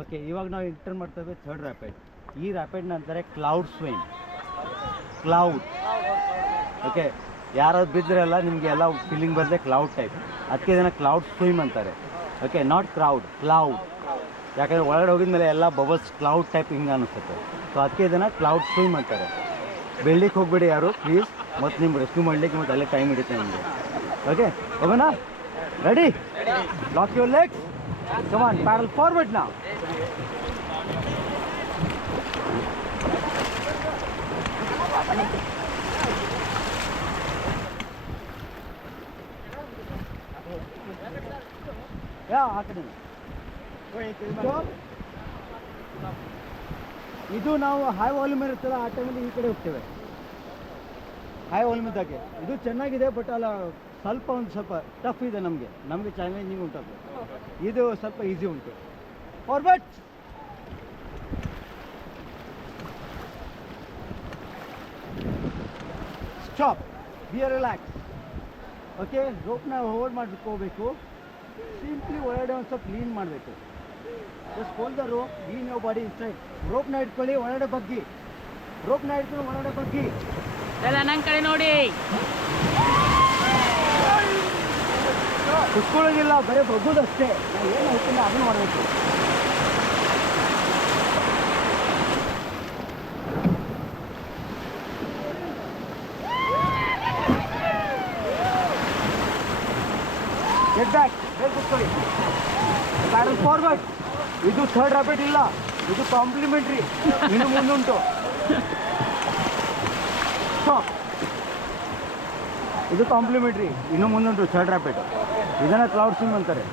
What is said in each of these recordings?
Okay, ಇವಾಗ ನಾವು inter ಮಾಡ್ತೇವೆ ಥರ್ಡ್ ರ್ಯಾಪಿಡ್. ಈ ರ್ಯಾಪಿಡ್ನ ಅಂತಾರೆ ಕ್ಲೌಡ್ ಸ್ವಿಮ್. ಕ್ಲೌಡ್, ಓಕೆ, ಯಾರಾದ್ರು ಬಿದ್ದರೆಲ್ಲ ನಿಮಗೆ ಎಲ್ಲ ಫೀಲಿಂಗ್ ಬರದೆ ಕ್ಲೌಡ್ ಟೈಪ್, ಅದಕ್ಕೆ ಇದನ್ನು ಕ್ಲೌಡ್ ಸ್ವಿಮ್ ಅಂತಾರೆ. Okay, not crowd, cloud. ಯಾಕಂದರೆ ಒಳಗಡೆ ಹೋಗಿದ್ಮೇಲೆ ಎಲ್ಲ ಬಬಲ್ಸ್ ಕ್ಲೌಡ್ ಟೈಪ್ ಹಿಂಗೆ ಅನಿಸುತ್ತೆ. ಸೊ ಅದಕ್ಕೆ ಇದನ್ನು ಕ್ಲೌಡ್ ಸ್ವಿಮ್ ಅಂತಾರೆ. ಬೆಳ್ಳಿಕ್ಕೆ ಹೋಗ್ಬೇಡಿ ಯಾರು ಪ್ಲೀಸ್, ಮತ್ತು ನಿಮ್ಗೆ ರೆಸ್ಕ್ಯೂ ಮಾಡಲಿಕ್ಕೆ ಮತ್ತು ಅಲ್ಲೇ ಟೈಮ್ ಹಿಡಿತೆ ನಿಮಗೆ. ಓಕೆ, ಹೋಗೋಣ? Ready? Lock your legs, come on, paddle forward now. ಆ ಕಡೆ ಇದು ನಾವು ಹೈ ವಾಲ್ಯೂಮ್ ಇರುತ್ತಲ್ಲ ಆ ಟೈಮಲ್ಲಿ ಈ ಕಡೆ ಹೋಗ್ತೇವೆ. ಹೈ ವಾಲ್ಯೂಮ್ ಇದ್ದಾಗೆ ಇದು ಚೆನ್ನಾಗಿದೆ, ಬಟ್ ಅಲ್ಲ ಸ್ವಲ್ಪ ಟಫ್ ಇದೆ. ನಮಗೆ ಚಾಲೆಂಜಿಂಗ್ ಉಂಟು. ಇದು ಸ್ವಲ್ಪ ಈಸಿ ಉಂಟು. Forward, stop, be relax. Okay, ರೋಪ್ನ ಹೋಲ್ಡ್ ಹೋಗಬೇಕು. ಸಿಂಪ್ಲಿ ಒಳಗಡೆ ಒಂದು ಸ್ವಲ್ಪ ಲೀನ್ ಮಾಡಬೇಕು. Just hold the rope, lean your body inside. ರೋಪ್ನ ಇಟ್ಕೊಳ್ಳಿ, ಒಳಗಡೆ ಬಗ್ಗಿ. ರೋಪ್ನ ಇಟ್ಕೊಂಡು ಒಳಗಡೆ ಬಗ್ಗಿ. ಎಲ್ಲ ನನ್ನ ಕಡೆ ನೋಡಿ. ಕುತ್ಕೊಳ್ಳೋದಿಲ್ಲ, ಬರೀ ಬಗ್ಗೋದಷ್ಟೇ. ನಾನು ಏನು ಹೇಳ್ತೀನಿ ಅದನ್ನು ಮಾಡಬೇಕು. ಗೆಟ್ ಬ್ಯಾಕ್, ಬೇಗ ಕುತ್ಕೊಳ್ಳಿ. Paddle forward. ಇದು ಥರ್ಡ್ ರ್ಯಾಪಿಡ್ ಇಲ್ಲ, ಇದು ಕಾಂಪ್ಲಿಮೆಂಟ್ರಿ. ಇನ್ನು ಮುಂದುಂಟು. ಇದು ಕಾಂಪ್ಲಿಮೆಂಟ್ರಿ, ಇನ್ನು ಮುಂದುಂಟು ಥರ್ಡ್ ರ್ಯಾಪಿಡ್. ಇದನ್ನು ಕ್ಲೌಡ್ ಸ್ವಿಮ್ ಅಂತಾರೆ.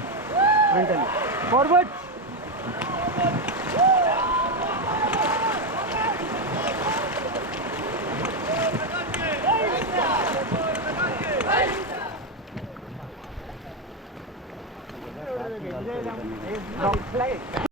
ಫ್ರಂಟಲ್ಲಿ ಫಾರ್ವರ್ಡ್.